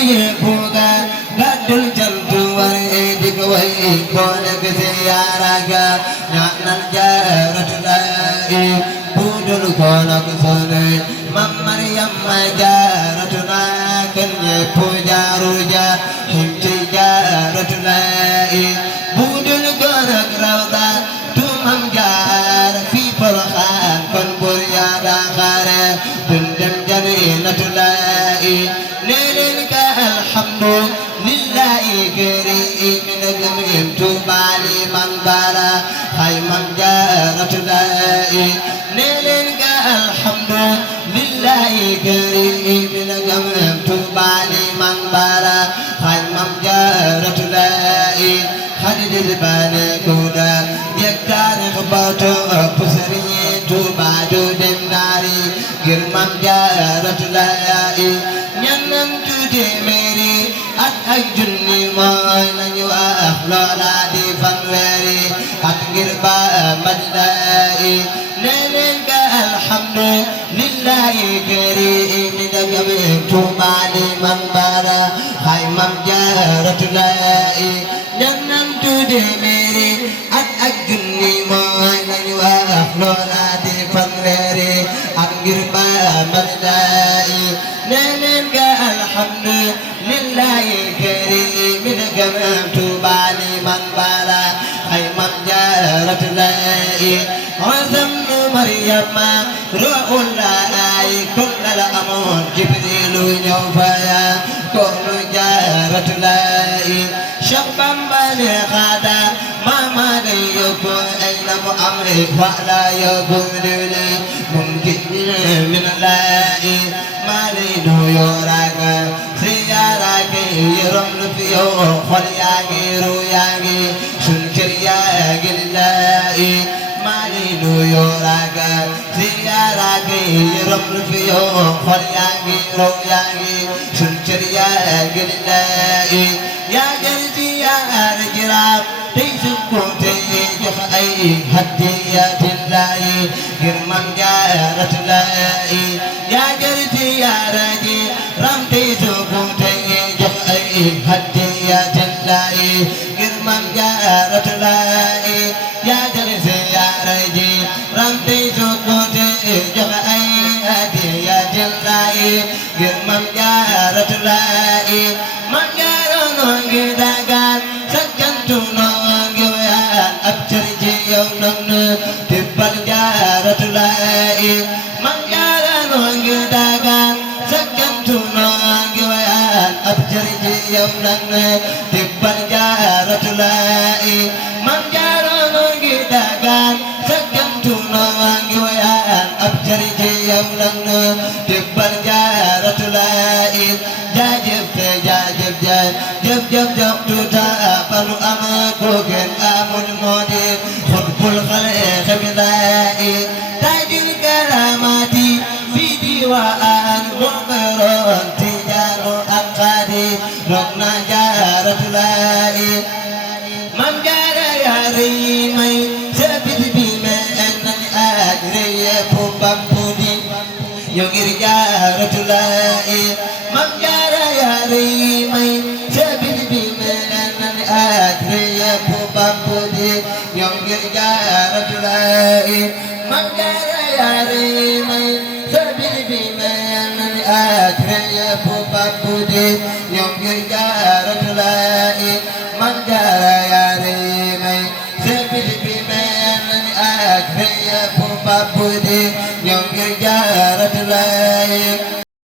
يبوغا قدل جلد وريدك ويكونك زيارك نعنا الجارة لائي بودل كونك صني مريم جارتنا كن يبو جاروجا همتي جارة لائي بودل كونك روضا تمام جار في فرخان كن بريا داخار دندم جنينة لائي ليلك الحمد لله كريم من تبالي من بارا خيمم جارة لائي ليلك الحمد لله كريم من تبالي من بارا خيمم جارة لائي خالد الباني كودا يكتار خباتو بسري تبادو دمداري girmam jaarat laayi ñanam tuuti meeri at ay junni mooy nañu wax loola di fanweeri at ngir ba majdaayi nee leen ka alhamdu lillahi karim dagam tuubaali man bara xaymam jaarat laayi ñanam tuuti meeri at ay junni mooy nañu wax loola di fanweeri at ngir ba majdaayi nee leen ka alhamdu lillahi karim dagam tuubaali man bara xaymam jaarat laayi عزم مريم روح الله كل الأمور جبريل يوفيا كل جارة لائي شبا بالغادا ما يكون أين أمري ولا يكون لي ممكن من لائي ما ليدو يوراك سيارك يرمل فيو خلياكي روياكي شنكر ياكي لائي Malinu yoraga, ziyaraga, ramlu fiyo, khalyagi, royagi, sunchariya gilai, ya galji ya arjirab, taysukote jahai, hadiya dillahi, girmam jarat lai, ya galji ya raji, ram taysukote jahai, hadiya dillahi, girmam jarat lai, ya galji raji ramte jokote jaga ay hadiya jallai girmam jarat lai manjaro nongi dagan sajantu nongi wayan abjarji yawnan tibbal jarat lai manjaro nongi dagan sajantu nongi wayan abjarji yawnan tibbal jarat lai manjaro nongi dagan sagantu nawangi wayan abjarji yawlannu tibbal jarat lai jajib tuta balu amako gen amul modi khutbul khalq bilai tajil karamati fi diwaan muqaran tijaru aqadi rokna jarat lai man jara ya rimai sabit bima annani agriya pumbam pudi yogir jarat lai man jara ya rimai sabit bima annani agriya pumbam pudi yogir jarat lai man jara ya rimai sabit bima annani agriya pumbam pudi yogir jarat lai man jara ya rimai sabit bima annani agriya pumbam pudi yogir jarat lai